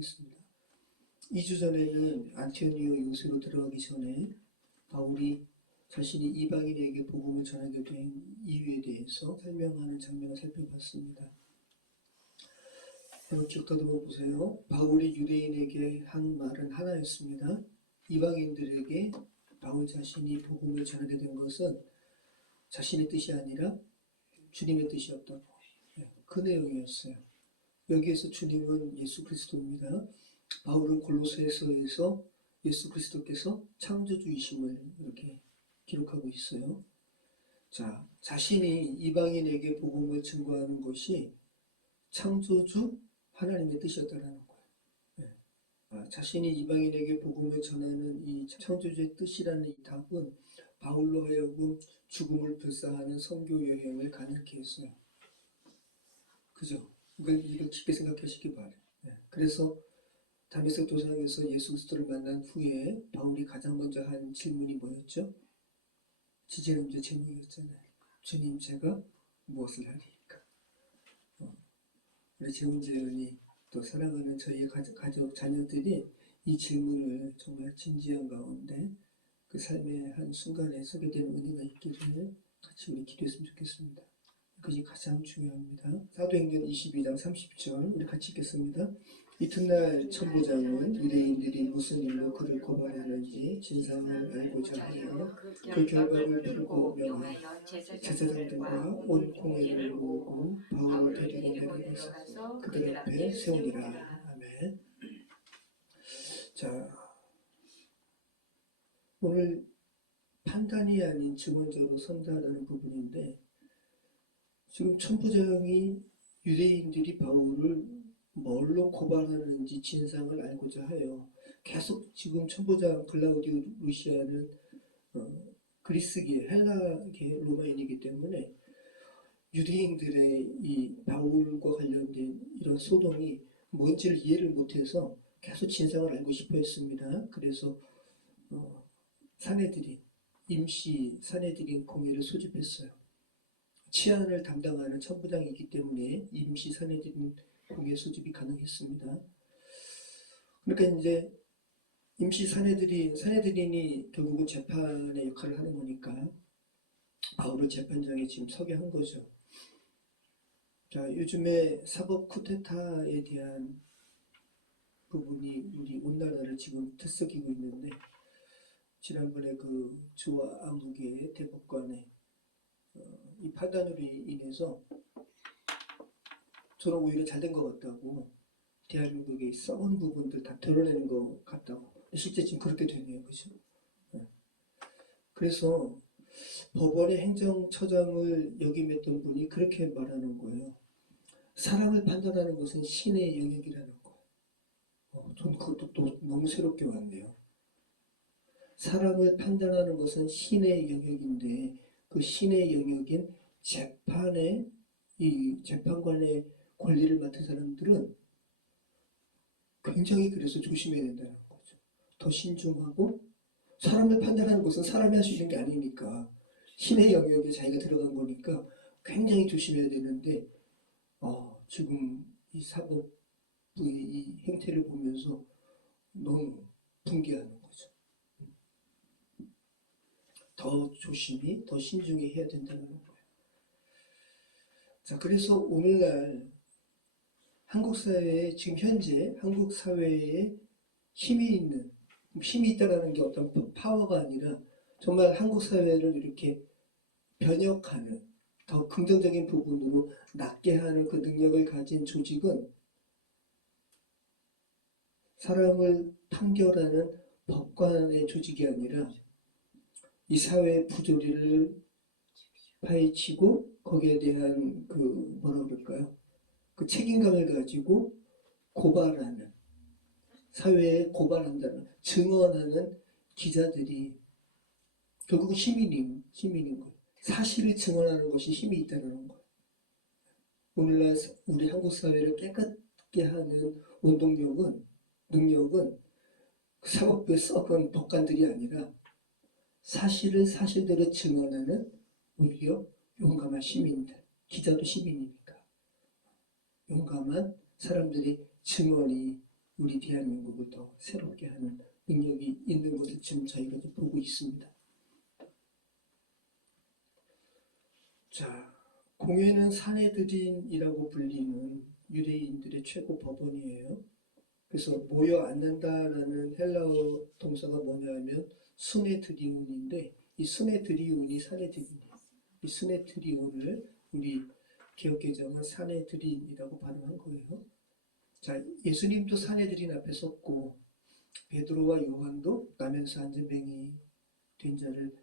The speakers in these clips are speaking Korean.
하겠습니다. 2주 전에는 안티오니오 요새로 들어가기 전에 바울이 자신이 이방인에게 복음을 전하게 된 이유에 대해서 설명하는 장면을 살펴봤습니다. 기억 더듬어 보세요. 바울이 유대인에게 한 말은 하나였습니다. 이방인들에게 바울 자신이 복음을 전하게 된 것은 자신의 뜻이 아니라 주님의 뜻이었다고. 그 내용이었어요. 여기에서 주님은 예수 그리스도입니다. 바울은 골로새서에서 예수 그리스도께서 창조주이심을 이렇게 기록하고 있어요. 자, 자신이 이방인에게 복음을 증거하는 것이 창조주 하나님의 뜻이었다는 거예요. 자신이 이방인에게 복음을 전하는 이 창조주의 뜻이라는 이 답은 바울로 하여금 죽음을 불사하는 선교 여행을 가능케 했어요. 그죠? 이걸 깊게 생각하시기 바래요. 그래서 다메섹 도상에서 예수 그리스도를 만난 후에 바울이 가장 먼저 한 질문이 뭐였죠? 지지난주 제목이었잖아요. 주님, 제가 무엇을 하리까? 우리 재훈재현이 또 사랑하는 저희의 가족 자녀들이 이 질문을 정말 진지한 가운데 그 삶의 한 순간에 서게 되는 은혜가 있기를 같이 우리 기도했으면 좋겠습니다. 그것이 가장 중요합니다. 사도행전 22장 30절 우리 같이 읽겠습니다. 이튿날 천부장은 유대인들이 무슨 일로 그를 고발하는지 진상을 알고자 하여 그 결과를 풀고 명하여 제사장들과 온 공회를 모으고 바울을 데리고 내려가서 그들 앞에 세우니라. 아멘. 자, 오늘 판단이 아닌 증언자로 선다라는 부분인데, 지금 천부장이 유대인들이 바울을 뭘로 고발하는지 진상을 알고자 하여 계속 지금 천부장 글라우디오 루시아는 그리스계 헬라계 로마인이기 때문에 유대인들의 이 바울과 관련된 이런 소동이 뭔지를 이해를 못해서 계속 진상을 알고 싶어 했습니다. 그래서 임시 사내들인 공회를 소집했어요. 치안을 담당하는 천부장이기 때문에 임시 사내들인 공회 소집이 가능했습니다. 그러니까 이제 임시 사내들인이 결국은 재판의 역할을 하는 거니까 바울을 재판장에 지금 서게 한 거죠. 자, 요즘에 사법 쿠데타에 대한 부분이 우리 온 나라를 지금 들썩이고 있는데, 지난번에 그 주와 아무개 대법관의 이 판단으로 인해서 저는 오히려 잘된 것 같다고, 대한민국의 썩은 부분들 다 드러내는 것 같다고. 실제 지금 그렇게 되네요. 그죠? 그래서 법원의 행정처장을 역임했던 분이 그렇게 말하는 거예요. 사람을 판단하는 것은 신의 영역이라는 거예요. 전 그것도 또 너무 새롭게 왔네요. 사람을 판단하는 것은 신의 영역인데, 그 신의 영역인 이 재판관의 권리를 맡은 사람들은 굉장히 그래서 조심해야 된다는 거죠. 더 신중하고, 사람을 판단하는 것은 사람이 할 수 있는 게 아니니까 신의 영역에 자기가 들어간 거니까 굉장히 조심해야 되는데, 지금 이 사법부의 이 행태를 보면서 너무 분개하는 거죠. 더 조심히, 더 신중히 해야 된다는 거예요. 자, 그래서 오늘날 한국 사회에, 지금 현재 한국 사회에 힘이 있다라는 게 어떤 파워가 아니라 정말 한국 사회를 이렇게 변혁하는, 더 긍정적인 부분으로 낫게 하는 그 능력을 가진 조직은 사람을 판결하는 법관의 조직이 아니라 이 사회의 부조리를 파헤치고 거기에 대한 그 책임감을 가지고 고발하는, 사회에 고발한다는, 증언하는 기자들이 결국 시민인 거예요. 사실을 증언하는 것이 힘이 있다는 거예요. 오늘날 우리 한국 사회를 깨끗게 하는 능력은 사법부의 썩은 법관들이 아니라 사실을 사실대로 증언하는 오히려 용감한 시민들, 기자도 시민이니까 용감한 사람들의 증언이 우리 대한민국을 더 새롭게 하는 능력이 있는 것을 지금 저희가 보고 있습니다. 자, 공회는 사내들인이라고 불리는 유대인들의 최고 법원이에요. 그래서 모여 앉는다라는 헬라어 동사가 뭐냐면 수네드리온인데, 이 수네드리온이 사내들인이에요. 이 수네드리온을 우리 개역개정은 사내들인이라고 발음한 거예요. 자, 예수님도 사내들인 앞에 섰고 베드로와 요한도 나면서 앉은 뱅이 된 자를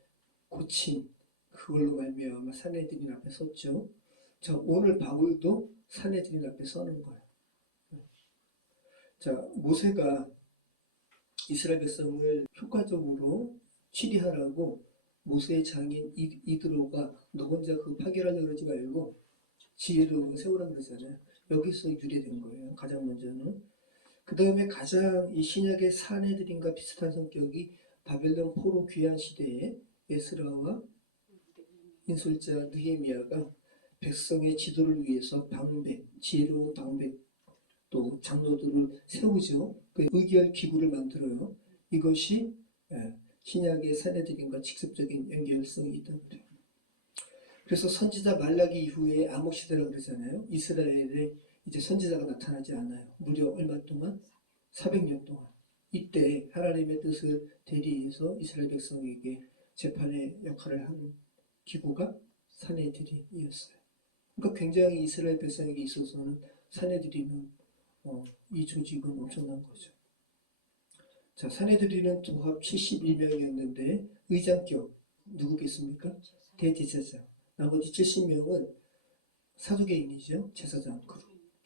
고친 그걸로 말미암아 사내들인 앞에 섰죠. 자, 오늘 바울도 사내들인 앞에 서는 거예요. 자, 모세가 이스라엘 백성을 효과적으로 치리하라고 모세의 장인 이드로가 너 혼자 그 파괴하려고 그러지 말고 지혜로 세우라고 그러잖아요. 여기서 유래된 거예요. 가장 먼저는. 그 다음에 가장 이 신약의 사내들인과 비슷한 성격이 바벨론 포로 귀환 시대에 에스라와 인솔자 느헤미야가 백성의 지도를 위해서 방백, 지혜로운 방백 또 장로들을 세우죠. 그 의결 기구를 만들어요. 이것이 신약의 사내들인과 직접적인 연결성이 있다고 그래요. 그래서 선지자 말라기 이후에 암흑 시대라고 그러잖아요. 이스라엘에 이제 선지자가 나타나지 않아요. 무려 얼마 동안? 400년 동안. 이때 하나님의 뜻을 대리해서 이스라엘 백성에게 재판의 역할을 한 기구가 사내들인이었어요. 그러니까 굉장히 이스라엘 백성에게 있어서는 사내들인은 이 조직은 엄청난 거죠. 자, 사내들인은 도합 71명이었는데 의장격 누구겠습니까? 대제사장. 나머지 70명은 사두개인이죠. 제사장 크루.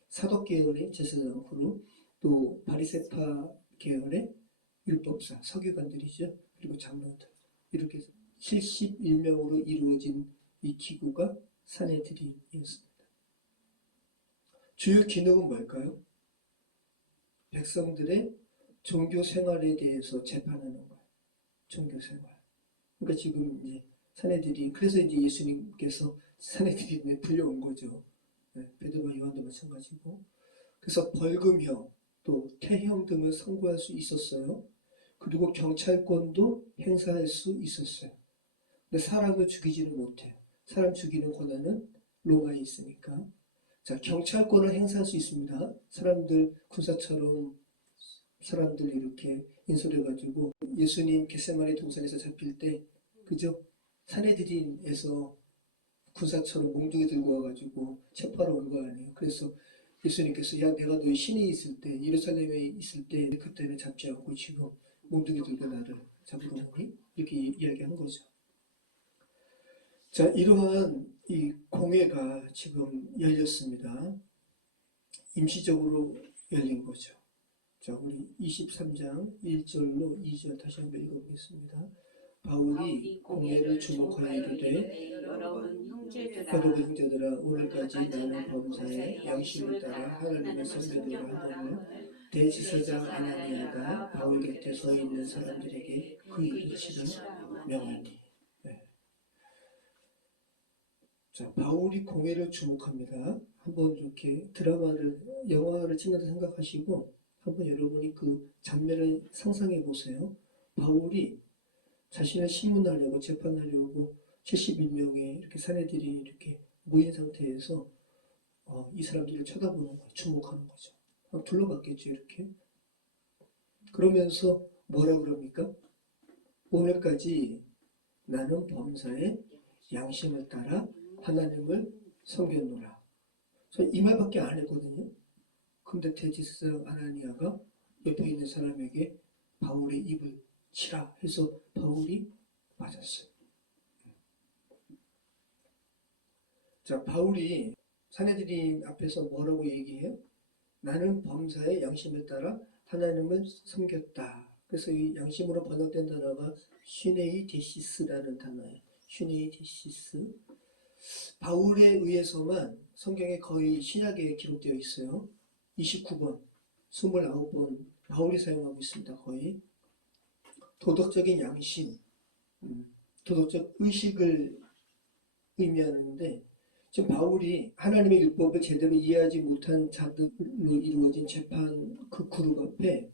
사독 계열의 제사장 크루, 또 바리새파 계열의 율법사, 서기관들이죠. 그리고 장로들. 이렇게 해서 71명으로 이루어진 이 기구가 사내들인이었습니다. 주요 기능은 뭘까요? 백성들의 종교 생활에 대해서 재판하는 거예요. 종교 생활. 그러니까 지금 이제 사내들인, 그래서 이제 예수님께서 사내들인에 불려온 거죠. 베드로와 요한도 마찬가지고. 그래서 벌금형, 또 태형 등을 선고할 수 있었어요. 그리고 경찰권도 행사할 수 있었어요. 근데 사람을 죽이지는 못해요. 사람 죽이는 권한은 로마에 있으니까. 자, 경찰권을 행사할 수 있습니다. 사람들 군사처럼 사람들 이렇게 인솔해가지고 예수님 겟세마네 동산에서 잡힐 때, 그죠? 사내들인에서 군사처럼 몽둥이 들고 와가지고 체포하러 온 거 아니에요. 그래서 예수님께서 야, 내가 너희 신에 있을 때, 예루살렘에 있을 때 그때는 잡지 않고 지금 몽둥이 들고 나를 잡으러 오니? 이렇게 이야기한 거죠. 자, 이러한 이 공회가 지금 열렸습니다. 임시적으로 열린 거죠. 자, 우리 23장 1절로 2절 다시 한번 읽어보겠습니다. 바울이 공회를 주목하여 이르되 여러분 형제들아 오늘까지 나는 범사에 양심을 따라 하나님의 선배들을 하거늘 대제사장 아나니아가 바울 곁에 서 있는 사람들에게 그 일을 치라 명하니. 자, 바울이 공회를 주목합니다. 한번 이렇게 영화를 찍는다 생각하시고 한번 여러분이 그 장면을 상상해 보세요. 바울이 자신을 신문하려고 재판하려고 71명의 이렇게 사내들이 이렇게 모인 상태에서 이 사람들을 쳐다보는 거예요. 주목하는 거죠. 둘러봤겠죠, 이렇게. 그러면서 뭐라 그럽니까? 오늘까지 나는 범사에 양심을 따라 하나님을 섬겼노라. 이 말밖에 안 했거든요. 근데 대제사장 아나니아가 옆에 있는 사람에게 바울의 입을 치라 해서 바울이 맞았어요. 자, 바울이 사내들인 앞에서 뭐라고 얘기해요? 나는 범사의 양심을 따라 하나님을 섬겼다. 그래서 이 양심으로 번역된 단어가 슈네이 데시스라는 단어예요. 슈네이 데시스. 바울에 의해서만 성경에 거의 신약에 기록되어 있어요. 29번, 29번 바울이 사용하고 있습니다. 거의. 도덕적인 양심, 도덕적 의식을 의미하는데 지금 바울이 하나님의 율법을 제대로 이해하지 못한 자들로 이루어진 재판 그 그룹 앞에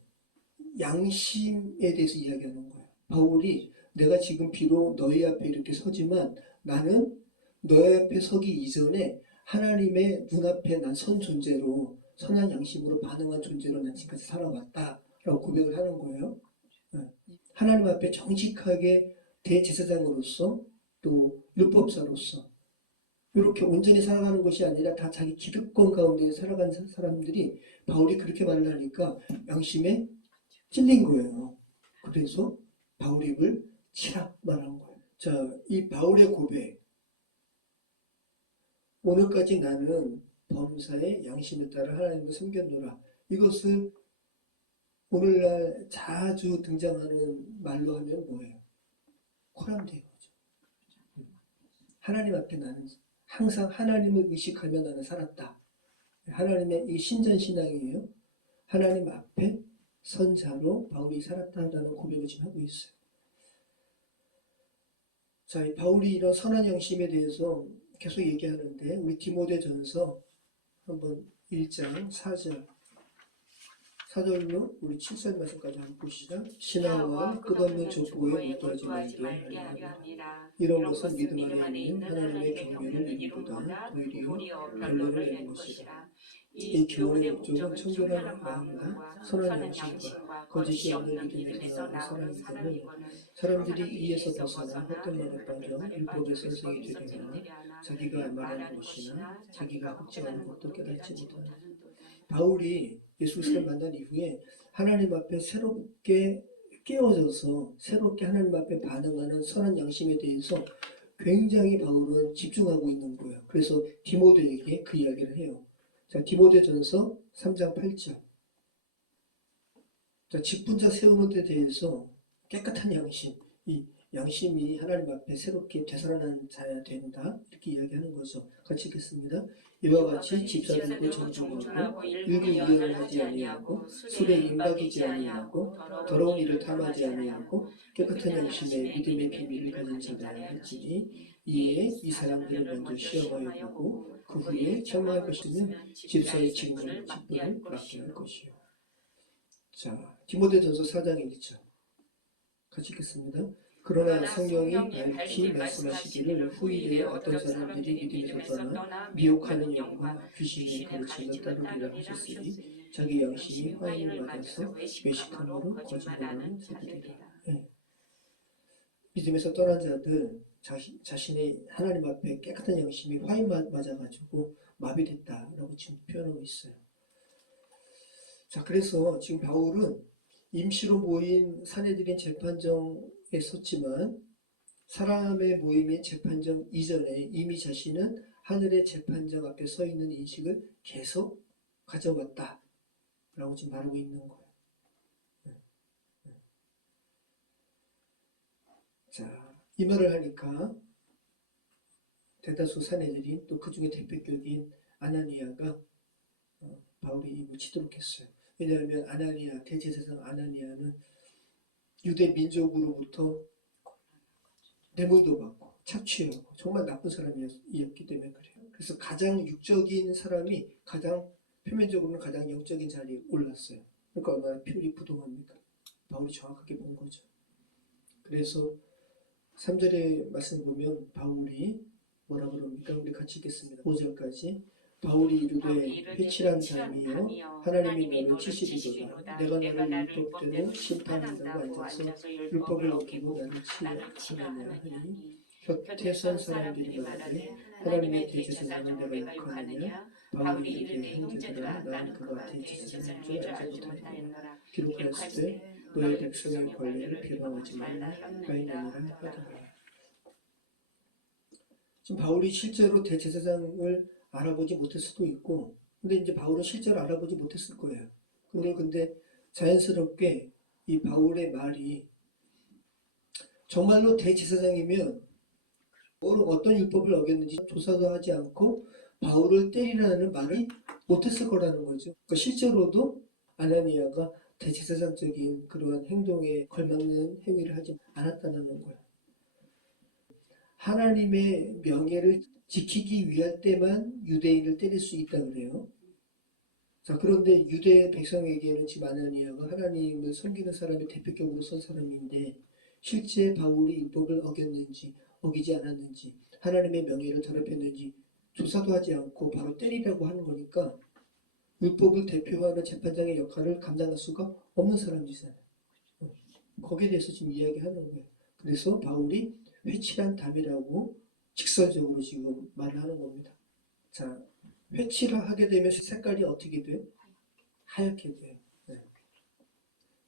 양심에 대해서 이야기하는 거예요. 바울이 내가 지금 비록 너희 앞에 이렇게 서지만 나는 너희 앞에 서기 이전에 하나님의 눈앞에 난 선 존재로 선한 양심으로 반응한 존재로 난 지금까지 살아왔다라고 고백을 하는 거예요. 하나님 앞에 정직하게 대제사장으로서 또 율법사로서 이렇게 온전히 살아가는 것이 아니라 다 자기 기득권 가운데 살아간 사람들이 바울이 그렇게 말을 하니까 양심에 찔린 거예요. 그래서 바울 입을 치락 말한 거예요. 자, 이 바울의 고백. 오늘까지 나는 범사의 양심에 따라 하나님을 섬겼노라. 이것을 오늘날 자주 등장하는 말로 하면 뭐예요? 코람된 거죠. 하나님 앞에 나는 항상 하나님을 의식하며 나는 살았다. 하나님의 이 신전신앙이에요. 하나님 앞에 선자로 바울이 살았다라는 고백을 지금 하고 있어요. 자, 이 바울이 이런 선한 양심에 대해서 계속 얘기하는데 우리 디모데전서 한번 1장 4절로 우리 7절 말씀까지 한번 보시죠. 신하와 끝없는 족보에 못도하지 말게 하리라. 이런 것은 믿음 안에 있는 하나님의 경륜을 이루보다 도리어 변론을 내는 것이라. 이 교훈의 목적은 청결한 마음과 선한 양심과 거짓이 없는 믿음에서 나는 선한 믿음은 사람들이 이에서 벗어나 헛된 말에 빠져 율법의 선생이 되려나 자기가 말하는 것이나 자기가 확증하는 것도 깨닫지 못하는. 바울이 예수 그리스도를 만난 이후에 하나님 앞에 새롭게 깨어져서 새롭게 하나님 앞에 반응하는 선한 양심에 대해서 굉장히 바울은 집중하고 있는 거예요. 그래서 디모데에게 그 이야기를 해요. 자, 디모데전서 3장 8절. 자, 직분자 세우는 데 대해서 깨끗한 양심, 이 양심이 하나님 앞에 새롭게 되살아난 자야 된다. 이렇게 이야기하는 거죠. 같이 읽겠습니다. 이와 같이 집사들도 정중하고 일부이언을 하지 아니하고 술에 임박이지 아니하고 더러운 일을 탐하지 아니하고 깨끗한 양심에 믿음의 비밀을 가진 자라 할지니 이에 이 사람들을 먼저 시험하여 보고 그 후에 책망할 것이면 집사의 직분을 맡게 할 것이요. 자, 디모데전서 4장 1절 같이 읽겠습니다. 그러나 성령이 밝히 말씀하시기를 후일에 어떤 사람들이 믿음에서 떠나 미혹하는 영과 귀신의 가르침을 따르리라 하셨으니 자기 양심이 화인을 맞아서 외식함으로 거짓말하는 자들이라. 네. 믿음에서 떠난 자들 자신의 하나님 앞에 깨끗한 양심이 화인 맞아가지고 마비됐다라고 지금 표현하고 있어요. 자, 그래서 지금 바울은 임시로 모인 사내들인 재판정에 섰지만 사람의 모임인 재판정 이전에 이미 자신은 하늘의 재판정 앞에 서 있는 인식을 계속 가져왔다 라고 지금 말하고 있는 거예요. 자, 이 말을 하니까 대다수 사내들인 또 그 중에 대표격인 아나니아가 바울이 입을 치도록 했어요. 왜냐하면 아나니아, 대제사장 아나니아는 유대 민족으로부터 뇌물도 받고 착취하고 정말 나쁜 사람이었기 때문에 그래요. 그래서 가장 육적인 사람이 가장 표면적으로는 가장 영적인 자리에 올랐어요. 그러니까 얼마나 표리 부동합니까? 바울이 정확하게 본 거죠. 그래서 3절의 말씀 보면 바울이 뭐라 그럽니까? 우리 같이 읽겠습니다. 5절까지 바울이 이르되 회칠한 자이여 하나님이 너를 치시리로다. 내가 너를 율법대로 심판한다고 앉아서 율법을 어기고 나를 치하느냐 하니 곁에 선 사람들이 말하되 하나님의 대제사장은 내가 욕하느냐. 바울이 이르되 형제들아 나는 그가 대제사장인 줄 알지 못하였노라. 기록하였을 때 너의 백성의 관례를 비방하지 말라 하였느니라 하더라. 지금 바울이 실제로 대제사장을 알아보지 못했을 수도 있고, 근데 이제 바울은 실제로 알아보지 못했을 거예요. 근데 자연스럽게 이 바울의 말이 정말로 대제사장이면 어떤 율법을 어겼는지 조사도 하지 않고 바울을 때리라는 말을 못했을 거라는 거죠. 그러니까 실제로도 아나니아가 대제사장적인 그러한 행동에 걸맞는 행위를 하지 않았다는 거예요. 하나님의 명예를 지키기 위할 때만 유대인을 때릴 수 있다 그래요. 자, 그런데 유대 백성에게는 지금 아나니아가 하나님을 섬기는 사람의 대표격으로 선 사람인데 실제 바울이 율법을 어겼는지 어기지 않았는지 하나님의 명예를 더럽혔는지 조사도 하지 않고 바로 때리라고 하는 거니까 율법을 대표하는 재판장의 역할을 감당할 수가 없는 사람이잖아요. 거기에 대해서 지금 이야기하는 거예요. 그래서 바울이 회칠한 담이라고 직설적으로 지금 말을 하는 겁니다. 자, 회치를 하게 되면 색깔이 어떻게 돼요? 하얗게 돼요. 네.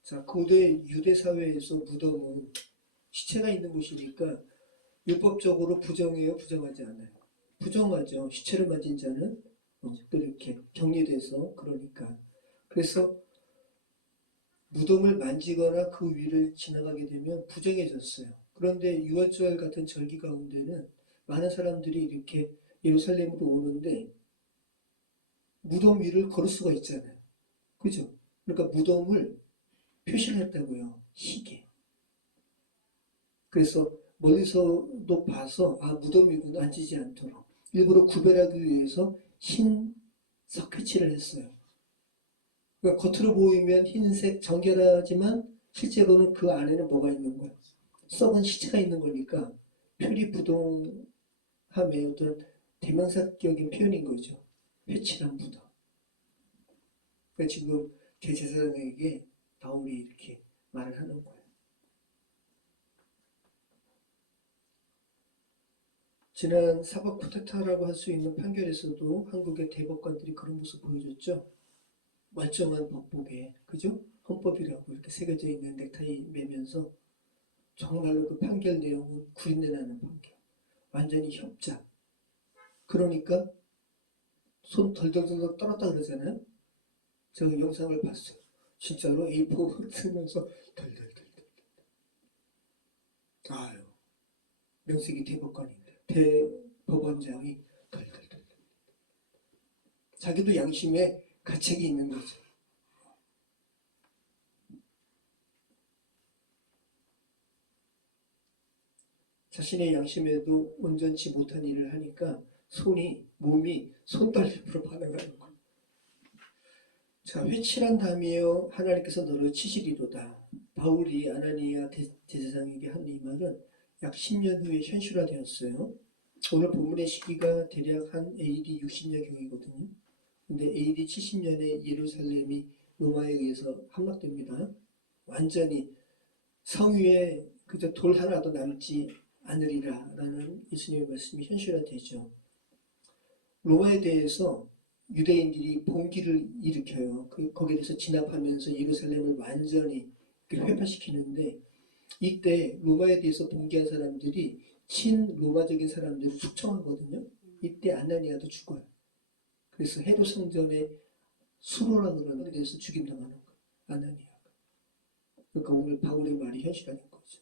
자, 고대 유대 사회에서 무덤은 시체가 있는 곳이니까 율법적으로 부정해요, 부정하지 않아요? 부정하죠. 시체를 맞은 자는 또 이렇게 격리돼서 그러니까. 그래서 무덤을 만지거나 그 위를 지나가게 되면 부정해졌어요. 그런데 유월절 같은 절기 가운데는 많은 사람들이 이렇게 예루살렘으로 오는데 무덤 위를 걸을 수가 있잖아요. 그죠? 그러니까 무덤을 표시를 했다고요. 희게. 그래서 멀리서도 봐서 아 무덤이구나 만지지 않도록 일부러 구별하기 위해서 흰 석회칠을 했어요. 그러니까 겉으로 보이면 흰색 정결하지만 실제로는 그 안에는 뭐가 있는 거예요? 썩은 시체가 있는 거니까 표리부동함의 어떤 대명사적인 표현인 거죠. 회칠한 부동. 그러니까 지금 대제사장에게 바울이 이렇게 말을 하는 거예요. 지난 사법 쿠데타라고 할 수 있는 판결에서도 한국의 대법관들이 그런 모습 보여줬죠. 멀쩡한 법복에, 그죠? 헌법이라고 이렇게 새겨져 있는 넥타이 매면서 정말로 그 판결 내용은 구린내 나는 판결. 완전히 협작. 그러니까 손 덜덜덜 떨었다 그러잖아요. 제가 영상을 봤어요. 진짜로 A4 쓰면서 덜덜덜. 아유, 명색이 대법관인데 대법원장이 덜덜덜. 자기도 양심에 가책이 있는 거죠. 자신의 양심에도 온전치 못한 일을 하니까 몸이 손떨림으로 반응하는 거예요. 자, 회칠한 담이여 하나님께서 너를 치시리로다. 바울이 아나니아 대제사장에게 한 이 말은 약 10년 후에 현실화되었어요. 오늘 본문의 시기가 대략 한 AD 60년경이거든요. 근데 AD 70년에 예루살렘이 로마에 의해서 함락됩니다. 완전히 성 위에 그저 돌 하나도 남지 않으리라 라는 예수님의 말씀이 현실화되죠. 로마에 대해서 유대인들이 봉기를 일으켜요. 거기에 대해서 진압하면서 예루살렘을 완전히 회파시키는데 이때 로마에 대해서 봉기한 사람들이 친로마적인 사람들을 숙청하거든요. 이때 아나니아도 죽어요. 그래서 헤롯 성전에 수로라 그러는 데서 죽임당하는 거예요. 아나니아가. 그러니까 오늘 바울의 말이 현실화된 거죠.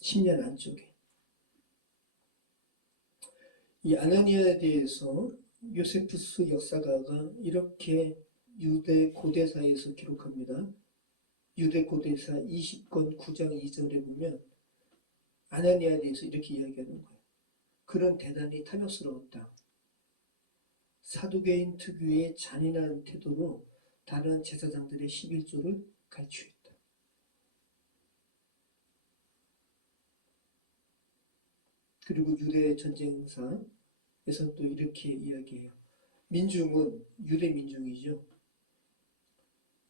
10년 안쪽에. 이 아나니아에 대해서 요세푸스 역사가가 이렇게 유대 고대사에서 기록합니다. 유대 고대사 20권 9장 2절에 보면 아나니아에 대해서 이렇게 이야기하는 거예요. 그는 대단히 탐욕스러웠다. 사두개인 특유의 잔인한 태도로 다른 제사장들의 11조를 갈취했다. 그리고 유대 전쟁사에서 또 이렇게 이야기해요. 민중은 유대 민중이죠.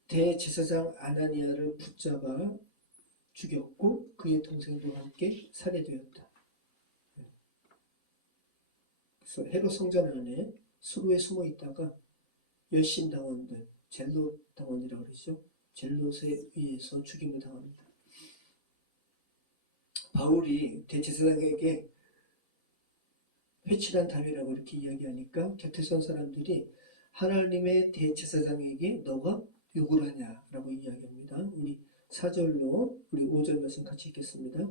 대제사장 아나니아를 붙잡아 죽였고 그의 동생도 함께 살해되었다. 그래서 헤롯 성전 안에 수로에 숨어 있다가 열심당원들, 젤롯 당원이라고 그러죠. 젤롯에 의해서 죽임을 당합니다. 바울이 대제사장에게 회칠한 담이라고 이렇게 이야기하니까 곁에 선 사람들이 하나님의 대제사장에게 너가 욕을 하냐라고 이야기합니다. 우리 4절로 우리 5절 말씀 같이 읽겠습니다.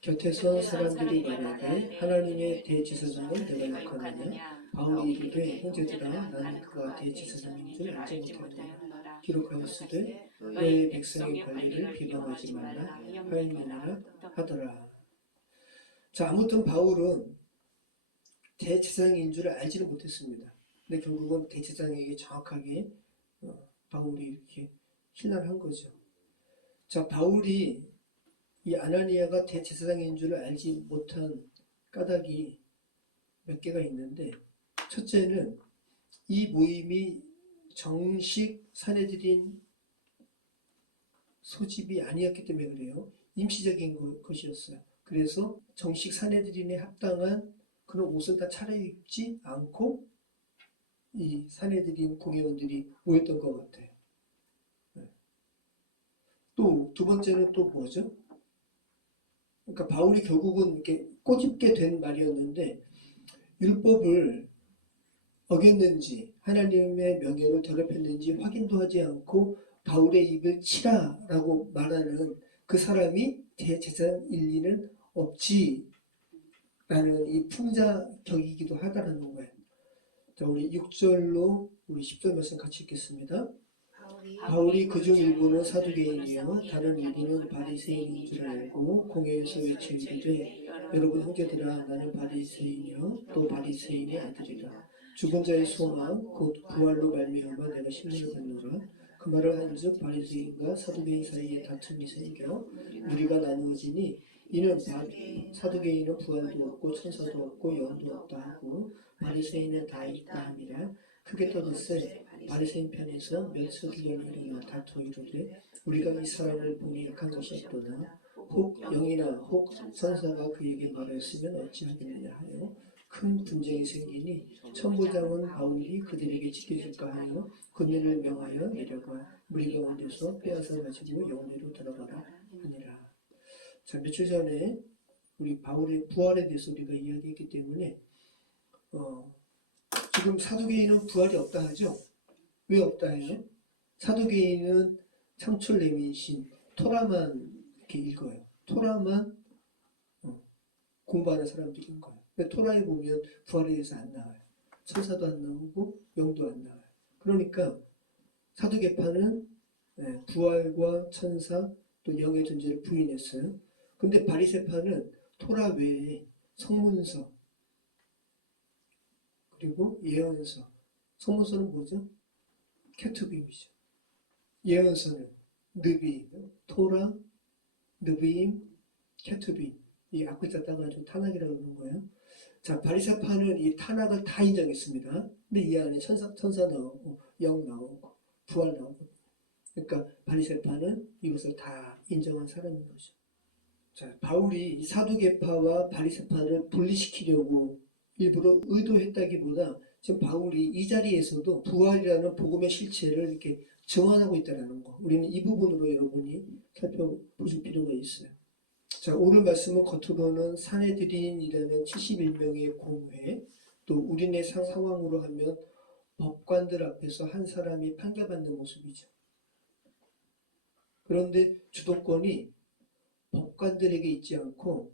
곁에 선 사람들이 말하되 하나님의 대제사장을 내가 욕하느냐. 바울이 이르되 형제들아 나는 그가 대제사장인 줄 알지 못하였노라. 기록하였으되 너의 백성의 관리를 비방하지 말라 하였느니라 하더라. 자, 아무튼 바울은 대제사장인 줄 알지는 못했습니다. 근데 결국은 대제사장에게 정확하게 바울이 이렇게 신랄한 거죠. 자, 바울이 이 아나니아가 대제사장인 줄 알지 못한 까닭이 몇 개가 있는데, 첫째는 이 모임이 정식 사내들인 소집이 아니었기 때문에 그래요. 임시적인 것이었어요. 그래서 정식 사내들인에 합당한 그런 옷을 다 차려입지 않고 이 사내들인 공회원들이 모였던 것 같아요. 또 두 번째는 또 뭐죠? 그러니까 바울이 결국은 이렇게 꼬집게 된 말이었는데, 율법을 어겼는지 하나님의 명예를 더럽혔는지 확인도 하지 않고 바울의 입을 치라라고 말하는 그 사람이 대제사장일 리는 없지라는 이 풍자격이기도 하다는 거예요. 자, 우리 6절로 우리 10절 말씀 같이 읽겠습니다. 바울이 그중 일부는 사두개인이요 다른 일부는 바리새인인 줄 알고 공회에서 외치기를, 여러분 형제들아, 나는 바리새인이요 또 바리새인의 아들이라. 죽은 자의 소망 곧 부활로 말미암아 내가 신문을 받노라. 그 말을 한즉 바리새인과 사두개인 사이에 다툼이 생겨 우리가 나누어지니, 이는 사두개인은 부활도 없고 천사도 없고 영도 없다 하고 바리새인은 다 있다 함이라. 크게 떠들세 바리새인 편에서 몇 서기관이 일어나 다투어 이르되, 우리가 이 사람을 보니 약한 것이 없도다. 혹 영이나 혹 선사가 그에게 말하였으면 어찌하겠느냐 하여 큰 분쟁이 생기니, 천부장은 바울이 그들에게 지켜줄까 하여 금년을 명하여 내려가 무리 가운데서 빼앗아 가지고 영내로 들어가라 하니라. 자, 며칠 전에 우리 바울의 부활에 대해서 우리가 이야기했기 때문에 지금 사두개인은 부활이 없다 하죠. 왜 없다 해요? 사두개인은 창출 내미신 토라만 이렇게 읽어요. 토라만 공부하는 사람들인 거예요. 근데 토라에 보면 부활에 대해서 안 나와요. 천사도 안 나오고 영도 안 나와요. 그러니까 사두개파는 부활과 천사 또 영의 존재를 부인했어요. 근데 바리새파는 토라 외에 성문서 그리고 예언서. 성문서는 뭐죠? 케투빔이죠. 예언서는 느비, 토라, 느비임, 케투빔. 이 앞글자 따가지고 타낙이라고 그러는 거예요. 자, 바리새파는 이 타낙을 다 인정했습니다. 근데 이 안에 천사 나오고 영 나오고 부활 나오고. 그러니까 바리새파는 이것을 다 인정한 사람인 거죠. 자, 바울이 이 사두개파와 바리새파를 분리시키려고 일부러 의도했다기보다 지금 바울이 이 자리에서도 부활이라는 복음의 실체를 이렇게 증언하고 있다는 거. 우리는 이 부분으로 여러분이 살펴보실 필요가 있어요. 자, 오늘 말씀은 겉으로는 사내들인이라는 71명의 공회, 또 우리네 상황으로 하면 법관들 앞에서 한 사람이 판결받는 모습이죠. 그런데 주도권이 법관들에게 있지 않고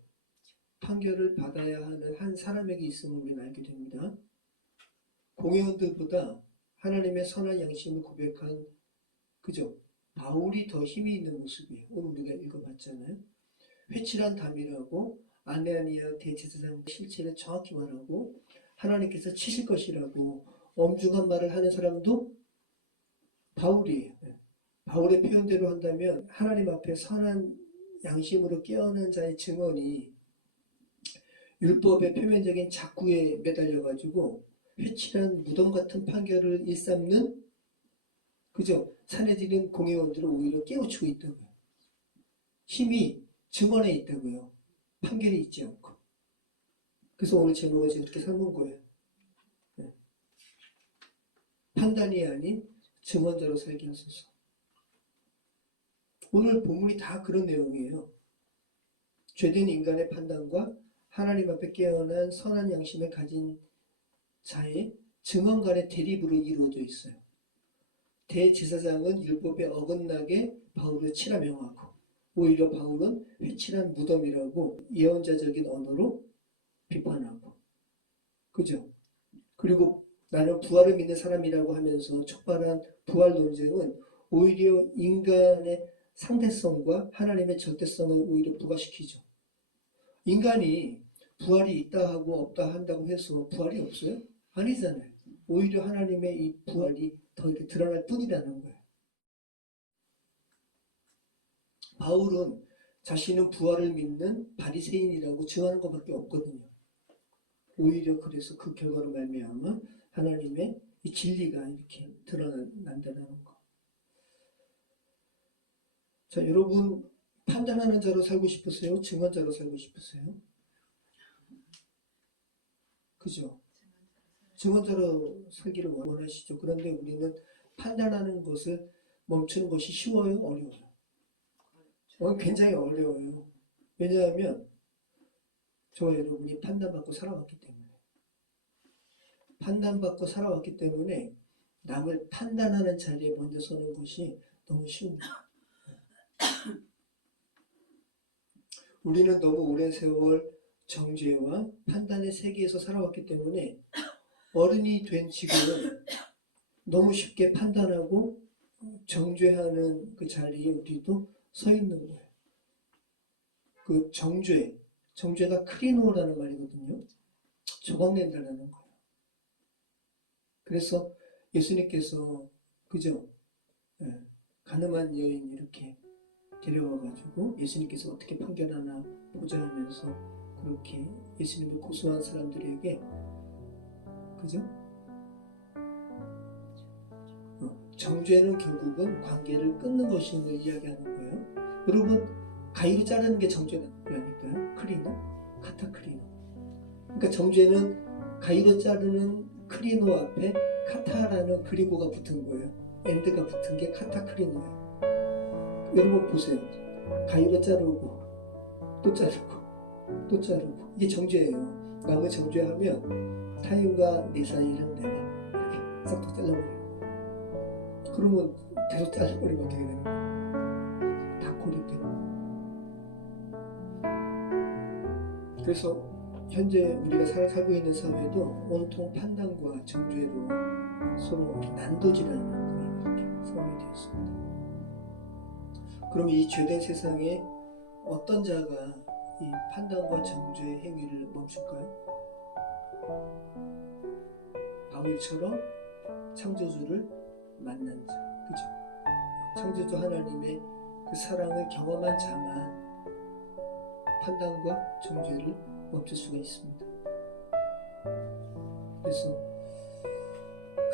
판결을 받아야 하는 한 사람에게 있음을 우리는 알게 됩니다. 공회원들보다 하나님의 선한 양심을 고백한 바울이 더 힘이 있는 모습이에요. 오늘 우리가 읽어봤잖아요. 회칠한 담이라고 아나니아 대제사장 실체를 정확히 말하고 하나님께서 치실 것이라고 엄중한 말을 하는 사람도 바울이에요. 바울의 표현대로 한다면 하나님 앞에 선한 양심으로 깨어난 자의 증언이 율법의 표면적인 작구에 매달려가지고 회칠한 무덤 같은 판결을 일삼는 사내들인 공회원들을 오히려 깨우치고 있다고요. 힘이 증언에 있다고요. 판결이 있지 않고. 그래서 오늘 제목을 제가 이렇게 삼은 거예요. 판단이 아닌 증언자로 살게 하소서. 오늘 본문이 다 그런 내용이에요. 죄된 인간의 판단과 하나님 앞에 깨어난 선한 양심을 가진 자의 증언 간의 대립으로 이루어져 있어요. 대제사장은 율법에 어긋나게 바울을 치라 명하고, 오히려 바울은 회칠한 무덤이라고 예언자적인 언어로 비판하고, 그리고 나는 부활을 믿는 사람이라고 하면서 촉발한 부활 논쟁은 오히려 인간의 상대성과 하나님의 절대성을 오히려 부과시키죠. 인간이 부활이 있다 하고 없다 한다고 해서 부활이 없어요? 아니잖아요. 오히려 하나님의 이 부활이 더 이렇게 드러날 뿐이라는 거예요. 바울은 자신은 부활을 믿는 바리새인이라고 증언한 것밖에 없거든요. 오히려 그래서 그 결과로 말미암아 하나님의 이 진리가 이렇게 드러난다는 거. 자, 여러분 판단하는 자로 살고 싶으세요? 증언자로 살고 싶으세요? 그죠? 증언자로 살기를 원하시죠. 그런데 우리는 판단하는 것을 멈추는 것이 쉬워요? 어려워요? 굉장히 어려워요. 왜냐하면 저와 여러분이 판단받고 살아왔기 때문에. 판단받고 살아왔기 때문에 남을 판단하는 자리에 먼저 서는 것이 너무 쉬웁니다. 우리는 너무 오랜 세월 정죄와 판단의 세계에서 살아왔기 때문에 어른이 된 지금은 너무 쉽게 판단하고 정죄하는 그 자리에 우리도 서 있는 거예요. 그 정죄가 크리노라는 말이거든요. 조각낸다는 거예요. 그래서 예수님께서 그죠? 가늠한 여인 이렇게 데려와가지고 예수님께서 어떻게 판결하나 보자 하면서 그렇게 예수님을 고소한 사람들에게 그죠? 정죄는 결국은 관계를 끊는 것임을 이야기하는 거예요. 여러분 가위로 자르는 게 정죄라니까요. 크리노, 카타크리노. 그러니까 정죄는 가위로 자르는 크리노 앞에 카타라는 그리고가 붙은 거예요. 엔드가 붙은 게 카타크리노예요. 여러분 보세요. 가위로 자르고 또 자르고 또 자르고 이게 정죄예요. 남을 정죄하면 타인과 내 사이를 내가 이렇게 싹둑 잘라버려요. 그러면 계속 잘라버리면 어떻게 되는 거예요? 다 고립되는 거예요. 그래서 현재 우리가 살고 있는 사회도 온통 판단과 정죄로 서로 난도질하는 그런 이렇게 상황이 되었습니다. 그럼 이 죄된 세상에 어떤 자가 이 판단과 정죄의 행위를 멈출까요? 바울처럼 창조주를 만난 자, 그죠? 창조주 하나님의 그 사랑을 경험한 자만 판단과 정죄를 멈출 수가 있습니다. 그래서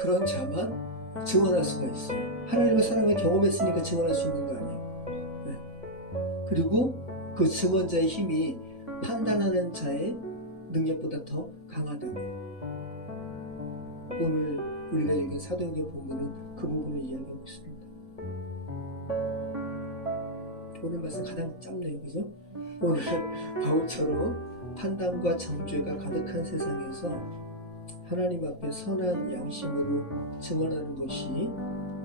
그런 자만 증언할 수가 있어요. 하나님의 사랑을 경험했으니까 증언할 수 있는 거 아니에요. 네. 그리고 그 증언자의 힘이 판단하는 자의 능력보다 더 강하다고요. 오늘 우리가 읽은 사도행전 본문은 그 부분을 이야기하고 있습니다. 오늘 말씀 가장 짧네요, 그죠? 오늘 바울처럼 판단과 정죄가 가득한 세상에서 하나님 앞에 선한 양심으로 증언하는 것이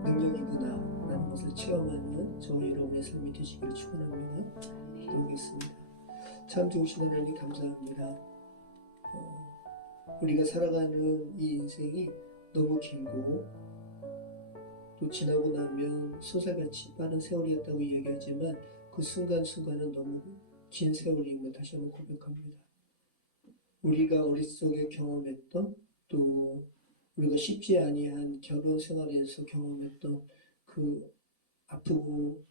능력이구나 라는 것을 체험하는 저와 여러분의 삶이 되시기를 축원합니다. 기도하겠습니다. 참 좋으신 하나님 감사합니다. 우리가 살아가는 이 인생이 너무 길고 또 지나고 나면 소살같이 빠른 세월이었다고 이야기하지만 그 순간순간은 너무 긴 세월임을 다시 한번 고백합니다. 우리가 어릴 적에 경험했던 또 우리가 쉽지 아니한 결혼 생활에서 경험했던 그 아프고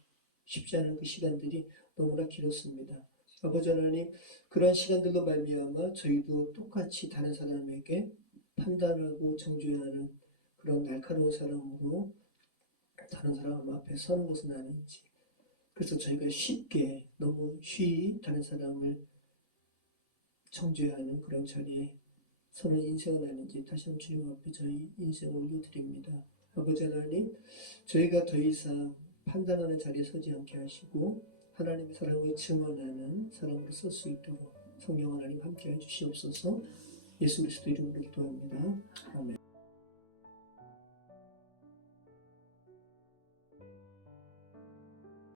쉽지 않은 그 시간들이 너무나 길었습니다. 아버지 하나님, 그러한 시간들로 말미암아 저희도 똑같이 다른 사람에게 판단하고 정죄하는 그런 날카로운 사람으로 다른 사람 앞에 서는 것은 아닌지, 그래서 저희가 쉽게 너무 쉬이 다른 사람을 정죄하는 그런 자리에 서는 인생은 아닌지 다시 한번 주님 앞에 저희 인생을 올려드립니다. 아버지 하나님, 저희가 더 이상 판단하는 자리에 서지 않게 하시고 하나님의 사랑을 증언하는 사람으로 설 수 있도록 성령 하나님 함께해 주시옵소서. 예수 그리스도 이름으로 기도합니다. 아멘.